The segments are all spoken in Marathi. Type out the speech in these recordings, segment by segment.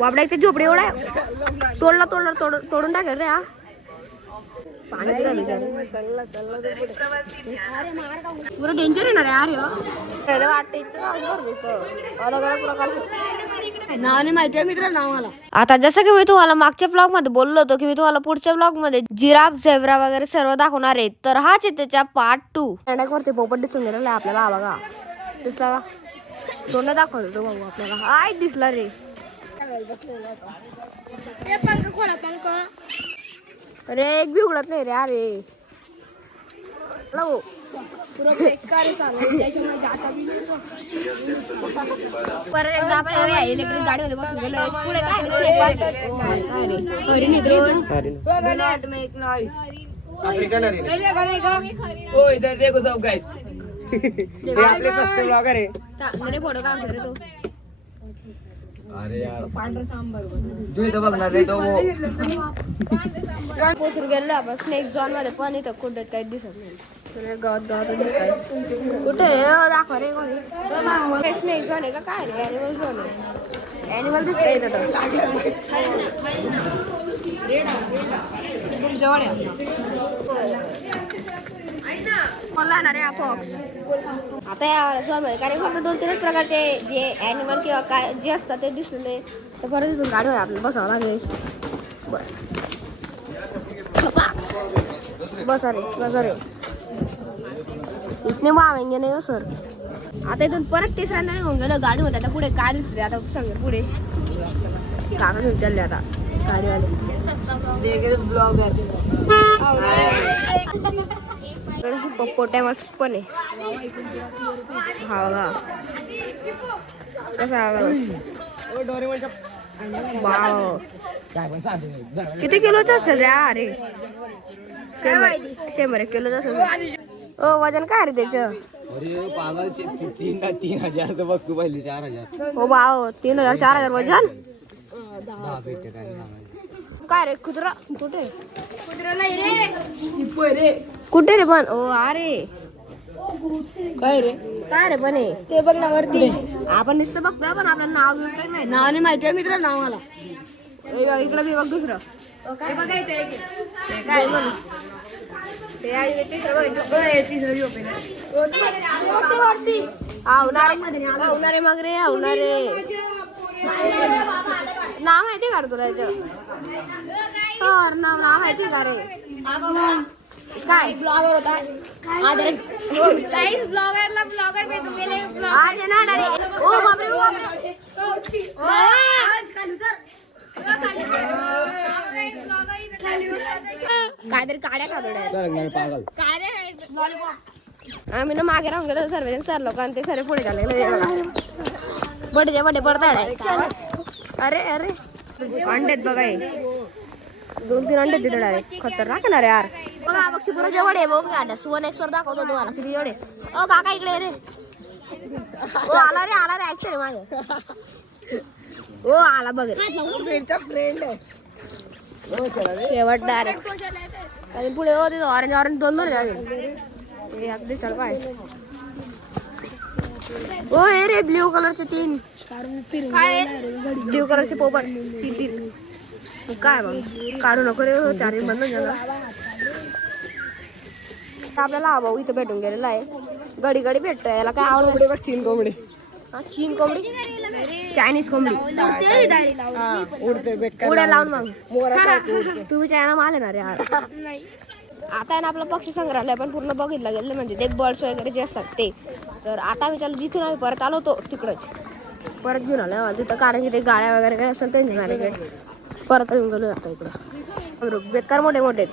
वापडा एक झोपडी एवढा तोडला तोडून टाकेल रे हा पाण्यात पुरं डेंजर येणार आहे यार वाटतं इथं अलग अलग प्रकारचे नाव माहिती आहे मित्रांनो मला. आता जसं की मी तुम्हाला मागच्या ब्लॉग मध्ये बोललो होतो की मी तुम्हाला पुढच्या ब्लॉग मध्ये जिराफ झेब्रा वगैरे सर्व दाखवणार आहे. तर हाच आहे त्याच्या पार्ट 2. वरती पोपट दिसून गेलेला आहे आपल्याला. हा बघा दिसला का तोंड दाखवतो तो बघू आपल्याला. हाय दिसला रे अरे एक भी उघडत नाही रे. अरे परत एकदा आपण इलेक्ट्रिक गाडीमध्ये बसून गेलो. पुढे काय आपले सस्ते ब्लॉगर आहे. फोटो काम करे तो. अरे यार तू इथं बघणार नाही तो पोचून गेलो आपण स्नेक झोन मध्ये पण इथं कुठे काही दिसत नाही. गावात दिसत आहे कुठे दाखवा रे कोणी. स्नेक झोन आहे का काय रे. ॲनिमल झोन आहे. ॲनिमल दिसतंय इथं तर जवळ आहे. फॉक्स आता या झोन मध्ये कारण फक्त 2-3 प्रकारचे जे ॲनिमल किंवा काय जे असतात ते दिसलेले. तर परत इथून गाडीवर आपल्याला बसावं लागेल. बसा रे इतने मावेंगे नाही हो सर. आता इथून परत तिसऱ्यांदा निघून गेलं गाडीमध्ये. आता पुढे काय दिसते आता सांग पुढे काका घेऊन चालले आता गाडीवाले ब्लॉगर. पोटॅमस पण आहे. हा बघा कसा वाव किती किलोच असेल रे. अरे 100 किलोच असेल. ओ वजन काय रे त्याचं. पागलचे 3,000 तर बघ तू पहिले 4,000. हो वाव 3,000-4,000 वजन. काय रे कुत्रा कुठे. कुत्रा नाही रे कुठे रे पण. ओ अरे काय रे पण आहे ते बघ ना वरती. आपण नुसतं बघतोय पण आपल्याला नाव नाही माहिती आहे मित्र. नाव मला इकडं बी बघ दुसरं काय बघायचं काय आवणारे मग रे आवणारे नाव माहिती का तुला याचं. नाव माहिती का रे काय ब्लॉगर होता. ब्लॉगरला ब्लॉगर भेटून गेले. आज येणार रे. ओ बापरे ओ बापरे काहीतरी काड्या खातोड्या आम्ही ना मागे राहून गेलो सर्वजण सर लोक आणि ते सर पुढे चालले बडे पडताय. अरे अंडेत बघा 2-3 अंडे तिथे डायरेक्ट खतरनाक आहे ना रे यार. बघा बक्षी पुरा जेवढे आहे बघ गाड्या सुवनेश्वर दाखवतो तुम्हाला किती जेवढे. ओ काका इकडे रे. ओ आला रे ऐकते रे माझं. ओ आला बघ शेवट डायरेक्ट आणि पुढे हो तिथं ऑरेंज 2 लागेल. दिसाल पाय. ओ हे रे ब्ल्यू कलरचे 3 ब्ल्यू कलरचे पोपट 3 काय मग काढू नको रे. 4 बंद झाला. आपल्याला हा भाऊ इथं भेटून गेलेला आहे. गडी भेटतोय याला काय आवडते बघ. चीन कोंबडी चायनीज कोंबडी उड्या लावून मग तुम्ही चायना माले ना रे. आता आहे ना आपलं पक्षी संग्रहालय पण पूर्ण बघितलं गेलं म्हणजे ते बर्ड्स वगैरे जे असतात ते. तर आता आम्ही चालू जिथून आम्ही परत आलो होतो तिकडच परत घेऊन आलो तिथं कारण की ते गाड्या वगैरे काय असेल ते मॅनेजमेंट परत येऊन गेलो आता इकडं. बेकार मोठे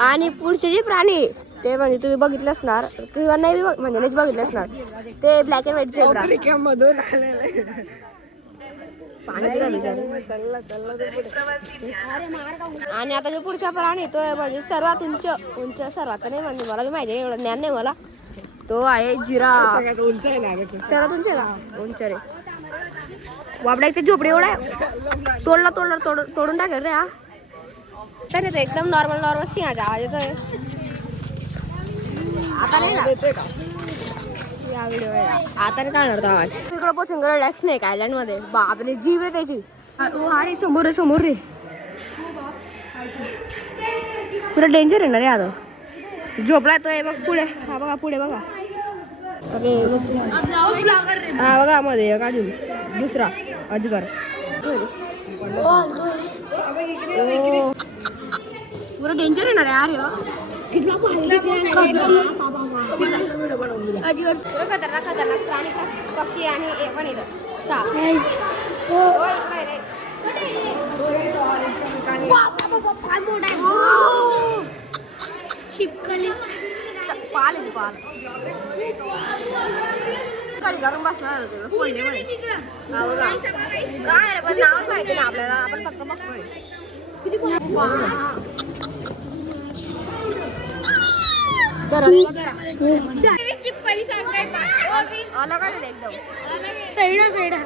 आणि पुढचे जे प्राणी ते म्हणजे तुम्ही बघितले असणार किंवा नाही म्हणजे नाही बघितले असणार ते ब्लॅक अँड व्हाईट झेब्रा मधून आणि आता जो पुढचा प्राणी तो म्हणजे सर्वात उंच सर्वात नाही म्हणजे मला माहिती आहे एवढं ज्ञान नाही मला. तो आहे जिराफ. सर्वात उंच आहे का. उंच रे वापडा एक झोपडी एवढा तोडून टाकेल रे हा. त्याने एकदम नॉर्मल सिंहाचा आवाज येतोय. आता नाही या व्हिडिओ आता नाही काढणार तो आवाज. तिकडं पोचून गेलो स्नेक आयलंड मध्ये. बापरे जीव रे त्याची अरे समोर रे समोर रे पुरा डेंजर आहे ना रे आता झोपलाय तो बघ पुढे हा बघा पुढे बघा अरे हा बघा मध्ये एक अजून दुसरा अजगर पुरा डेंजर आहे ना रे अरे अजगर खतरनाक खतरनाक प्राणी पक्षी आणि हे पण येतं साप शिपकली पाल आहे पाल गाडी घरून बसला फोल्डेमध्ये काय रे पण नावच माहिती ना आपल्याला आपण फक्त बघतोय किती चिपकली अलग आहे एकदम सैडा सैडा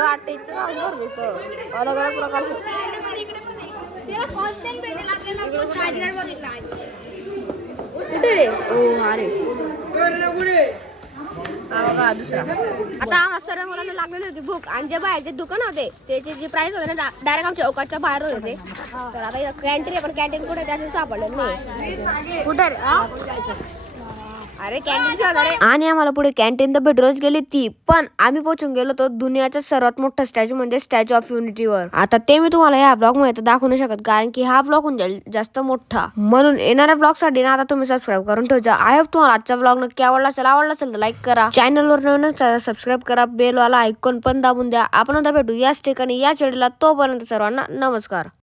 वाटतं इथं अलग अलग प्रकारचे कुठे रे ओ अरे बघा दुसरा आता आम्हा सर्व मुलांना लागलेली होती भूक आणि जे बाहेरचे दुकान होते त्याचे जे प्राइस होते ना डायरेक्ट आमच्या अवकाशच्या बाहेर होते तर आता कॅन्टीन आहे पण कॅन्टीन कुठे त्यातून सापडलं नाही कुठे रे अरे कॅन्टीन आणि आम्हाला पुढे कॅन्टीन तर भेटरोज गेली ती पण आम्ही पोहोचून गेलो तो दुनियाचा सर्वात मोठा स्टॅच्यू म्हणजे स्टॅच्यू ऑफ युनिटीवर आता ते मी तुम्हाला या ब्लॉग मध्ये दाखवू नाही शकत कारण की हा ब्लॉग होऊन जाईल जास्त मोठा म्हणून येणाऱ्या ब्लॉग साठी ना आता तुम्ही सबस्क्राईब करून ठेवजा आय होप तुम्हाला आजचा ब्लॉग नक्की आवडला असेल तर लाईक करा चॅनलवर नवीन सबस्क्राईब करा बेल वाला आयकॉन पण दाबून द्या आपण आता भेटू याच ठिकाणी याच वेळेला तोपर्यंत सर्वांना नमस्कार.